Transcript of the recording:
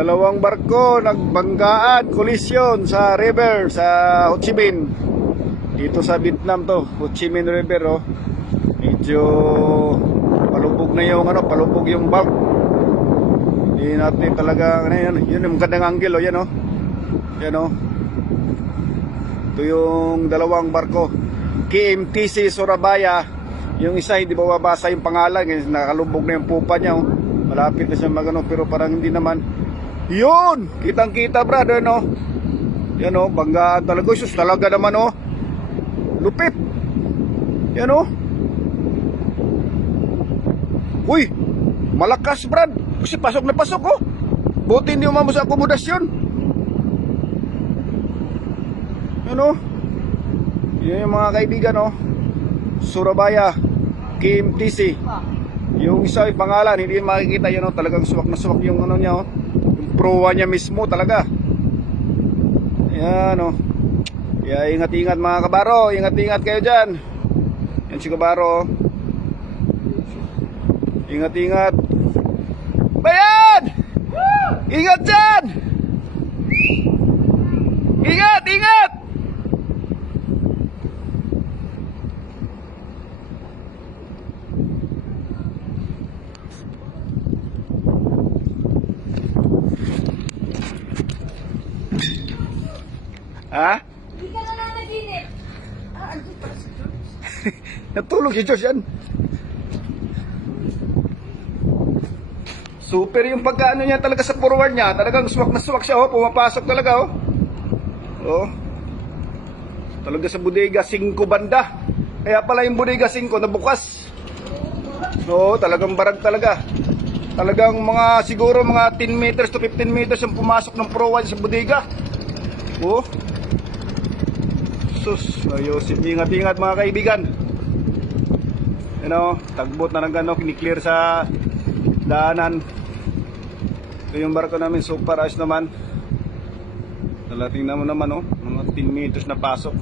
Dalawang barko nagbanggaan, kolisyon sa river sa Ho Chi Minh. Dito sa Vietnam to, Ho Chi Minh River oh. Medyo palubog na yung palubog yung bulk. Hindi natin talaga yun yung magandang angle oh, yan oh. Yan oh. Ito yung dalawang barko. KMTC Surabaya. Yung isa hindi mababasa yung pangalan, nakalubog na yung pupa niya oh. Malapit na siya magano pero parang hindi naman. Yun! Kitang-kita brad, ano? Yan o, banggaan talaga. Sus, talaga naman o. Lupit. Yan o. Uy! Malakas brad. Kasi pasok na pasok o. Buti hindi umamo sa akomodasyon. Yan o. Yan yung mga kaibigan o. Surabaya KMTC. Yung isa yung pangalan, hindi makikita yun o. Talagang suwak na suwak yung ano niya o. Prowa niya mismo talaga. Ayan o. Kaya ingat-ingat mga kabaro. Ingat-ingat kayo dyan. Yan si kabaro. Ingat-ingat. Bayan! Ingat dyan! Ingat! Ingat! Ha? Hindi ka na nanaginip. Andun pa si George. Natulog si George yan. Super yung pagkaano niya talaga sa forward niya. Talagang swak na swak siya oh. Pumapasok talaga oh. Oh. Talaga sa bodega 5 banda. Kaya pala yung bodega 5 nabukas. Oo, talagang barag talaga. Talagang mga siguro mga 10 meters to 15 meters ang pumasok ng forward sa bodega. Oh. Sus, ayusin. Ingat-ingat mga kaibigan. Tagbot na ng gano'n, kiniklear sa daanan. Ito yung barko namin, super ayos naman. Tingnan mo naman, mga 10 meters na pasok.